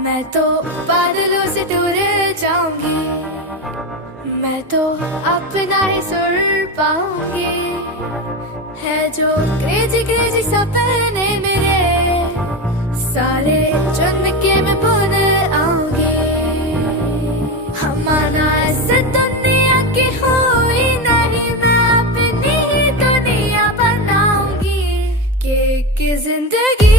मैं तो बादलों से दूर जाऊंगी, मैं तो अपना ही सुर पाऊंगी। है जो क्रेजी क्रेजी सपने मेरे, सारे चुन के मैं भूल आऊंगी। हमारा ऐसे दुनिया की हुई नहीं, मैं अपनी ही दुनिया बनाऊंगी। कि जिंदगी